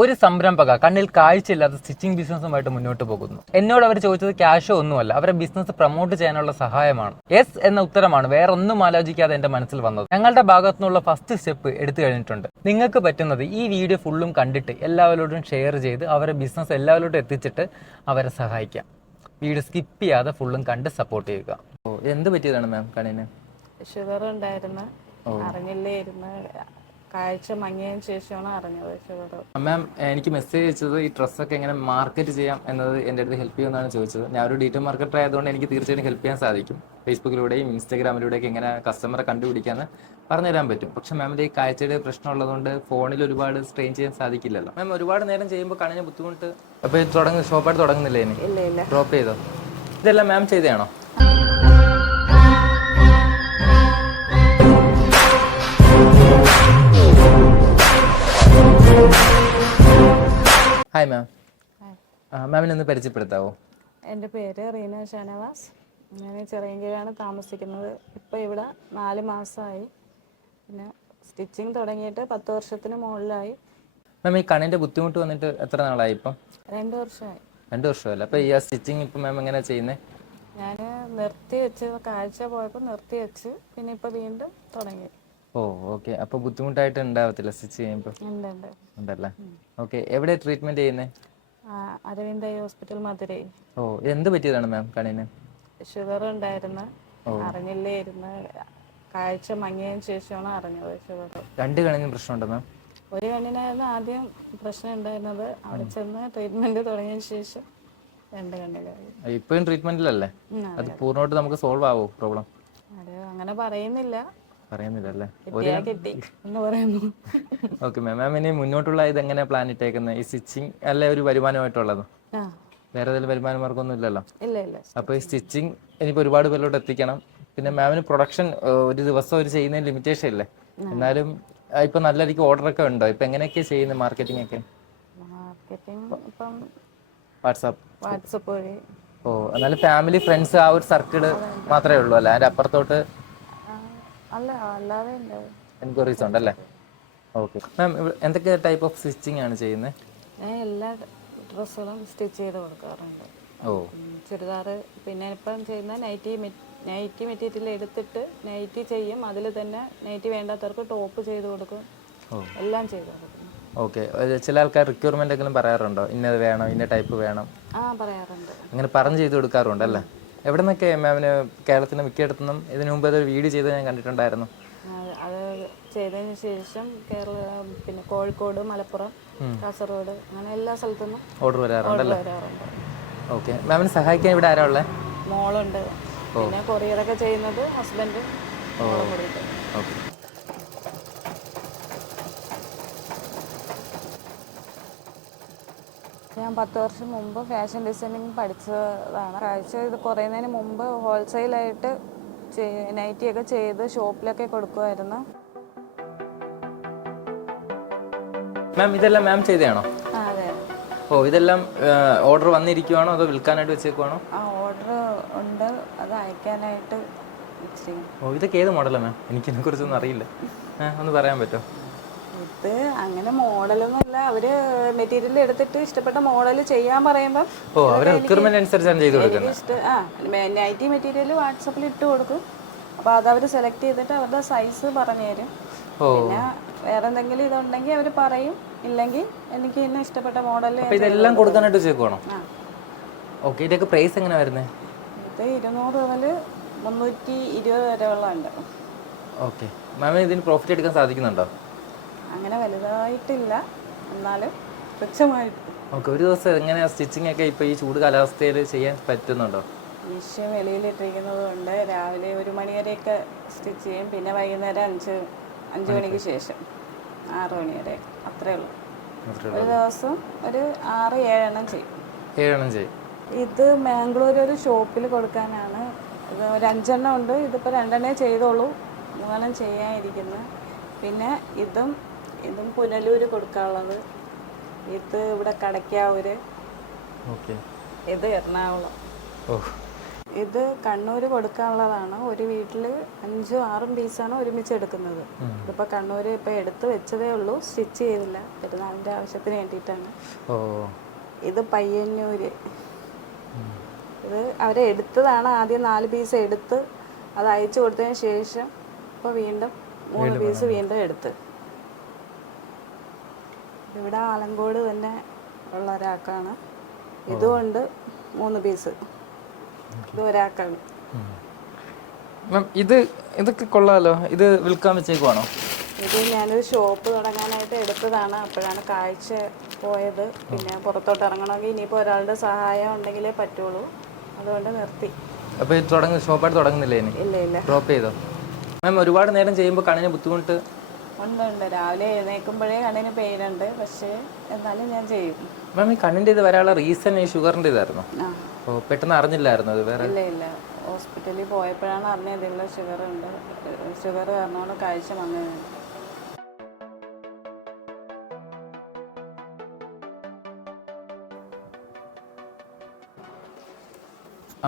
ഒരു സംരംഭക കണ്ണിൽ കാഴ്ചയില്ലാത്ത സ്റ്റിച്ചിങ് ബിസിനസ്സുമായിട്ട് മുന്നോട്ട് പോകുന്നു. എന്നോട് അവർ ചോദിച്ചത് ക്യാഷോ ഒന്നുമല്ല, അവരുടെ ബിസിനസ് പ്രൊമോട്ട് ചെയ്യാനുള്ള സഹായമാണ്. യെസ് എന്ന ഉത്തരമാണ് വേറെ ഒന്നും ആലോചിക്കാതെ എന്റെ മനസ്സിൽ വന്നത്. ഞങ്ങളുടെ ഭാഗത്തു നിന്നുള്ള ഫസ്റ്റ് സ്റ്റെപ്പ് എടുത്തു കഴിഞ്ഞിട്ടുണ്ട്. നിങ്ങൾക്ക് പറ്റുന്നത് ഈ വീഡിയോ ഫുള്ളും കണ്ടിട്ട് എല്ലാവരോടും ഷെയർ ചെയ്ത് അവരുടെ ബിസിനസ് എല്ലാവരോടും എത്തിച്ചിട്ട് അവരെ സഹായിക്കാം. വീഡിയോ സ്കിപ്പ് ചെയ്യാതെ ഫുള്ളും കണ്ട് സപ്പോർട്ട് ചെയ്യുക. എന്ത് പറ്റിയതാണ് മാം കണ്ണിന്? ഷുഗർ ഉണ്ടായിരുന്നു, അറിഞ്ഞില്ലായിരുന്നു. കാഴ്ച മങ്ങിയതിന് ശേഷമാണ് അറിഞ്ഞത് ഷുഗർ. മാം എനിക്ക് മെസ്സേജ് അയച്ചത് ഈ ഡ്രസ്സൊക്കെ എങ്ങനെ മാർക്കറ്റ് ചെയ്യാം എന്നത് എൻ്റെ അടുത്ത് ഹെൽപ്പ് ചെയ്യുമെന്നാണ് ചോദിച്ചത്. ഞാൻ ഒരു ഡിജിറ്റൽ മാർക്കറ്റർ ആയതുകൊണ്ട് എനിക്ക് തീർച്ചയായിട്ടും ഹെൽപ്പ് ചെയ്യാൻ സാധിക്കും. ഫേസ്ബുക്കിലൂടെയും ഇൻസ്റ്റാഗ്രാമിലൂടെയൊക്കെ എങ്ങനെ കസ്റ്റമറെ കണ്ടുപിടിക്കാമെന്ന് പറഞ്ഞുതരാൻ പറ്റും. പക്ഷെ മാമിൻ്റെ ഈ കാഴ്ചയുടെ പ്രശ്നം ഉള്ളതുകൊണ്ട് ഫോണിൽ ഒരുപാട് സ്ട്രെയിൻ ചെയ്യാൻ സാധിക്കില്ലല്ലോ. മാം ഒരുപാട് നേരം ചെയ്യുമ്പോൾ കണ്ണിന് ബുദ്ധിമുട്ട്. അപ്പോൾ ഇത് ഷോപ്പായിട്ട് തുടങ്ങുന്നില്ലേ? ഇനി ഇല്ല. ഡ്രോപ്പ് ചെയ്തോ? ഇതെല്ലാം മാം ചെയ്തതാണോ? Hi ma'am. മാമിനൊന്ന് പരിചയപ്പെടുത്താവോ? എൻ്റെ പേര് റീന ഷാനവാസ്. ഞാൻ ചെറിയങ്കിഴാണ് താമസിക്കുന്നത്. ഇപ്പോൾ ഇവിടെ 4 മാസമായി. പിന്നെ സ്റ്റിച്ചിങ് തുടങ്ങിയിട്ട് 10 വർഷത്തിന് മുകളിലായി. മാം ഈ കണ്ണിൻ്റെ ബുദ്ധിമുട്ട് വന്നിട്ട് എത്ര നാളായി? ഇപ്പം 2 വർഷമായി. 2 വർഷമല്ല. അപ്പോൾ ഈ സ്റ്റിച്ചിങ് ഇപ്പം മാം എങ്ങനെയാണ് ചെയ്യുന്നത്? ഞാൻ നിർത്തി വെച്ച്, കാഴ്ച പോയപ്പോൾ നിർത്തി വെച്ച്, പിന്നെ ഇപ്പോൾ വീണ്ടും തുടങ്ങി. ഓക്കെ. അപ്പോൾ ബുദ്ധിമുട്ടായിട്ട് ഉണ്ടാവത്തില്ല സ്റ്റിച്ച് ചെയ്യുമ്പോൾ? ഉണ്ടല്ലേ. ഓക്കെ. എവിടെ ട്രീറ്റ്മെന്റ് ചെയ്യുന്നത്? Aravind eye hospital, Madurai. എന്ത് പറ്റിയതാണ് മാം കണ്ണിന്? ഷുഗർ ഉണ്ടായിരുന്നു, അറിഞ്ഞില്ലായിരുന്നു. കാഴ്ച മങ്ങിയതിന് ശേഷമാണ് അറിഞ്ഞത് ഷുഗർ. 2 കണ്ണിനും പ്രശ്നമുണ്ടോ മാം? ഒരു കണ്ണിനായിരുന്നു ആദ്യം പ്രശ്നം ഉണ്ടായിരുന്നത്. അവിടെ ചെന്ന് ട്രീറ്റ്മെന്റ് തുടങ്ങിയതിന് ശേഷം 2 കണ്ണിലായി. ഇപ്പോഴും ട്രീറ്റ്മെന്റിലല്ലേ? അത് പൂർണ്ണമായിട്ട് നമുക്ക് സോൾവ് ആവോ പ്രോബ്ലം? അത് അങ്ങനെ പറയുന്നില്ലല്ലേ? Okay ma'am. മാം ഇനി മുന്നോട്ടുള്ള ഇതെങ്ങനെയാ പ്ലാൻ ഇട്ടേക്കുന്നത്? ഈ സ്റ്റിച്ചിങ് അല്ലേ ഒരു വരുമാനമായിട്ടുള്ളത്? വേറെ ഏതെങ്കിലും വരുമാന മാർഗമൊന്നും ഇല്ലല്ലോ? ഇല്ല. അപ്പൊ ഈ സ്റ്റിച്ചിങ് ഇനിയിപ്പോ ഒരുപാട് പേരിലോട്ട് എത്തിക്കണം. പിന്നെ മാമിന് പ്രൊഡക്ഷൻ ഒരു ദിവസം ഒരു ചെയ്യുന്നതിന് ലിമിറ്റേഷൻ ഇല്ലേ? എന്നാലും ഇപ്പൊ നല്ല രീതിക്ക് ഓർഡർ ഒക്കെ ഉണ്ടോ? ഇപ്പൊ എങ്ങനെയൊക്കെയാ ചെയ്യുന്നത് മാർക്കറ്റിംഗ് ഒക്കെ? വാട്സാപ്പ് വഴി. എന്നാലും ഫാമിലി ഫ്രണ്ട്സ് ആ ഒരു സർക്കിള് മാത്രമേ ഉള്ളൂ അല്ലേ? അതിന്റെ അപ്പുറത്തോട്ട് എൻക്വയറീസ് ഉണ്ടല്ലേ? Okay ma'am. എന്തൊക്കെ ടൈപ്പ് ഓഫ് സ്റ്റിച്ചിങ് ആണ് ചെയ്യുന്നത്? ഞാൻ എല്ലാ ഡ്രസ്സുകളും സ്റ്റിച്ച് ചെയ്ത് കൊടുക്കാറുണ്ട്. ചുരിദാർ, പിന്നെ ഇപ്പം ചെയ്യുന്ന നൈറ്റി മെറ്റീരിയൽ എടുത്തിട്ട് നൈറ്റി ചെയ്യും. അതിൽ തന്നെ നൈറ്റി വേണ്ടാത്തവർക്ക് ടോപ്പ് ചെയ്ത് കൊടുക്കും. എല്ലാം ചെയ്ത് കൊടുക്കും. ഓക്കെ. ചില ആൾക്കാർ റിക്വയർമെന്റ് എങ്കിലും പറയാറുണ്ടോ? ഇന്നത് വേണം, ഇന്ന ടൈപ്പ് വേണം? പറയാറുണ്ട്. അങ്ങനെ പറഞ്ഞ് ചെയ്ത് കൊടുക്കാറുണ്ടല്ലേ? എവിടെ നിന്നൊക്കെ മാമിന് കേരളത്തിന്റെ മിക്കയിടത്തുനിന്നും ഇതിനു മുമ്പ് ഏതൊരു വീഡിയോ ചെയ്ത് ഞാൻ കണ്ടിട്ടുണ്ടായിരുന്നു. അത് ചെയ്തതിന് ശേഷം പിന്നെ കോഴിക്കോട്, മലപ്പുറം, കാസർഗോഡ്, അങ്ങനെ എല്ലാ സ്ഥലത്തുനിന്നും ഓർഡർ വരാറുണ്ടല്ലേ? ഓക്കെ. മാമിനെ സഹായിക്കാൻ ഇവിടെ ആരാ ഉള്ളത്? മോളുണ്ട്. പിന്നെ കൊറിയറൊക്കെ ചെയ്യുന്നത് ഹസ്ബൻഡ്. ഓക്കെ. ഞാൻ 10 വർഷം മുമ്പ് ഫാഷൻ ഡിസൈനിങ് പഠിച്ചതാണ്. കാഴ്ച ഇത് കുറയുന്നതിന് മുമ്പ് ഹോൾസെയിലായിട്ട് നൈറ്റിയൊക്കെ ചെയ്ത് ഷോപ്പിലൊക്കെ കൊടുക്കുമായിരുന്നു. മാം ഇതെല്ലാം മാം ചെയ്തതാണോ? അതെ. ഇതെല്ലാം ഓർഡർ വന്നിരിക്കുവാണോ അതോ വിൽക്കാനായിട്ട് വെച്ചേക്കുവാണോ? ഓർഡർ ഉണ്ട്, അത് അയക്കാനായിട്ട് വെച്ചിരിക്കുന്നു. ഇതൊക്കെ ഏത് മോഡലാണ് മാം? എനിക്കിതിനെ കുറിച്ചൊന്നും അറിയില്ല. ഒന്ന് പറയാൻ പറ്റുമോ? ഇത് അങ്ങനെ മോഡലൊന്നുമില്ല. അവര് മെറ്റീരിയൽ എടുത്തിട്ട് ഇഷ്ടപ്പെട്ട മോഡൽ ചെയ്യാൻ പറയുമ്പോൾ നൈറ്റി മെറ്റീരിയൽ വാട്സപ്പിൽ ഇട്ട് കൊടുക്കും. അപ്പൊ അത് അവർ സെലക്ട് ചെയ്തിട്ട് അവരുടെ സൈസ് പറഞ്ഞു തരും. പിന്നെ വേറെ എന്തെങ്കിലും ഇതുണ്ടെങ്കിൽ അവർ പറയും. ഇല്ലെങ്കിൽ എനിക്ക് ഇന്ന് ഇഷ്ടപ്പെട്ട മോഡൽ ഇതെല്ലാം കൊടുക്കാനായിട്ട് വെച്ചേക്കുവാണോ? ഓക്കെ. ഇതൊക്കെ പ്രൈസ് എങ്ങനെ വരുന്നത്? ഇത് 200 മുതൽ 320 വരെ ഉണ്ട്. ഓക്കെ. മാം ഇതിന് പ്രോഫിറ്റ് എടുക്കാൻ സാധിക്കുന്നുണ്ടോ? അങ്ങനെ വലുതായിട്ടില്ല, എന്നാലും തുച്ഛമായിട്ട്. ഓക്കെ. ഒരു ദിവസം എങ്ങനെയാ സ്റ്റിച്ചിങ് ഒക്കെ ഇപ്പൊ ഈ ചൂട് കാലാവസ്ഥയിൽ ചെയ്യാൻ പറ്റുന്നുണ്ടോ? മിഷ്യൻ വെളിയിലിട്ടിരിക്കുന്നത് കൊണ്ട് രാവിലെ 1 മണി വരെയൊക്കെ സ്റ്റിച്ച് ചെയ്യും. പിന്നെ വൈകുന്നേരം 5 മണിക്ക് ശേഷം 6 മണി വരെ. അത്രേ ഉള്ളൂ. ഒരു ദിവസം ഒരു 6-7 എണ്ണം ചെയ്യും. 7 എണ്ണം ചെയ്യും. ഇത് മാംഗ്ലൂർ ഒരു ഷോപ്പിൽ കൊടുക്കാനാണ്. ഇത് ഒരു 5 എണ്ണം ഉണ്ട്. ഇതിപ്പോൾ 2 എണ്ണേ ചെയ്തോളൂ, 3 എണ്ണം ചെയ്യാനിരിക്കുന്നു. പിന്നെ ഇതും പുനലൂര് കൊടുക്കാനുള്ളത്. ഇത് ഇവിടെ കടയ്ക്കാവൂര്. ഇത് എറണാകുളം. ഇത് കണ്ണൂർ കൊടുക്കാനുള്ളതാണ്. ഒരു വീട്ടിൽ 5ഉം 6ഉം പീസാണ് ഒരുമിച്ച് എടുക്കുന്നത്. ഇതിപ്പോൾ കണ്ണൂർ ഇപ്പോൾ എടുത്ത് വെച്ചതേ ഉള്ളൂ, സ്റ്റിച്ച് ചെയ്തില്ല. പെരുന്നാളിൻ്റെ ആവശ്യത്തിന് വേണ്ടിയിട്ടാണ്. ഇത് പയ്യന്നൂര്. ഇത് അവരെ എടുത്തതാണ്. ആദ്യം 4 പീസ് എടുത്ത് അത് അയച്ചു കൊടുത്തതിന് ശേഷം ഇപ്പോൾ വീണ്ടും 3 പീസ് വീണ്ടും എടുത്ത്. ഇവിടെ ആലങ്കോട് തന്നെ ഉള്ള ഒരാൾക്കാണ്. ഇതുകൊണ്ട് 3 പീസ്. ഇത് ഒരാൾക്കാണ്. ഇതൊക്കെ കൊള്ളാലോ. ഇത് വിൽക്കാൻ വെച്ചേക്കുവാണോ? ഇത് ഞാനൊരു ഷോപ്പ് തുടങ്ങാനായിട്ട് എടുത്തതാണ്. അപ്പോഴാണ് കാഴ്ച പോയത്. പിന്നെ പുറത്തോട്ട് ഇറങ്ങണമെങ്കിൽ ഇനിയിപ്പോൾ ഒരാളുടെ സഹായം ഉണ്ടെങ്കിലേ പറ്റുള്ളൂ. അതുകൊണ്ട് നിർത്തി. അപ്പോൾ ഇത് ഷോപ്പായിട്ട് തുടങ്ങുന്നില്ലേ? ഇല്ല. ഡ്രോപ്പ് ചെയ്തോ? മാം ഒരുപാട് നേരം ചെയ്യുമ്പോൾ കണ്ണിന് ബുദ്ധിമുട്ട് ഉണ്ട്. രാവിലെ എഴുന്നേൽക്കുമ്പോഴേ കണ്ണിന് പെയിനുണ്ട്. പക്ഷേ എന്നാലും ഞാൻ ചെയ്യും. മാം ഈ കണ്ണിൻ്റെ ഇത് വരാനുള്ള റീസൺ ഈ ഷുഗറിൻ്റെ ഇതായിരുന്നു? ഓ, പെട്ടെന്ന് അറിഞ്ഞില്ലായിരുന്നു അത്? വേറെ ഇല്ല. ഹോസ്പിറ്റലിൽ പോയപ്പോഴാണ് അറിഞ്ഞത് ഇതിൽ ഷുഗർ ഉണ്ട്. ഷുഗർ കാരണമാണ് കാഴ്ച വന്നത്.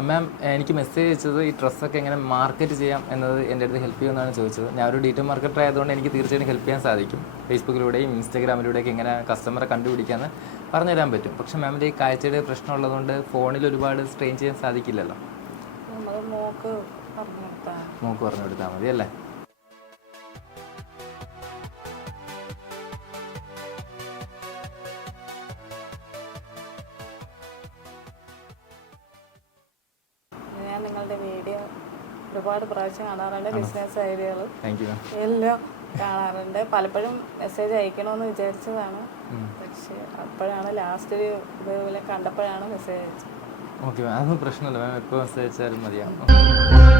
മാം എനിക്ക് മെസ്സേജ് അയച്ചത് ഈ ഡ്രസ്സൊക്കെ എങ്ങനെ മാർക്കറ്റ് ചെയ്യാം എന്നത് എൻ്റെ അടുത്ത് ഹെൽപ്പ് ചെയ്യുമെന്നാണ് ചോദിച്ചത്. ഞാൻ ഒരു ഡിജിറ്റൽ മാർക്കറ്റർ ആയതുകൊണ്ട് എനിക്ക് തീർച്ചയായിട്ടും ഹെൽപ്പ് ചെയ്യാൻ സാധിക്കും. ഫേസ്ബുക്കിലൂടെയും ഇൻസ്റ്റാഗ്രാമിലൂടെയൊക്കെ എങ്ങനെ കസ്റ്റമറെ കണ്ടുപിടിക്കാമെന്ന് പറഞ്ഞുതരാൻ പറ്റും. പക്ഷേ മാമിൻ്റെ ഈ കാഴ്ചയുടെ പ്രശ്നമുള്ളതുകൊണ്ട് ഫോണിൽ ഒരുപാട് സ്ട്രെയിൻ ചെയ്യാൻ സാധിക്കില്ലല്ലോ. മോക്ക് പറഞ്ഞു കൊടുത്താൽ മതി അല്ലേ? ഞാൻ നിങ്ങളുടെ വീഡിയോ ഒരുപാട് പ്രാവശ്യം കാണാറുണ്ട്. ബിസിനസ് ഐഡിയകൾ എല്ലാം കാണാറുണ്ട്. പലപ്പോഴും മെസ്സേജ് അയക്കണമെന്ന് വിചാരിച്ചതാണ്. പക്ഷേ അപ്പോഴാണ് ലാസ്റ്റ് ഒരു ഇതുപോലെ കണ്ടപ്പോഴാണ് മെസ്സേജ് അയച്ചത്. ഓക്കെ മാം, അതൊന്നും പ്രശ്നമില്ല മാം. എപ്പോൾ മെസ്സേജ് അയച്ചാലും മതിയാവും.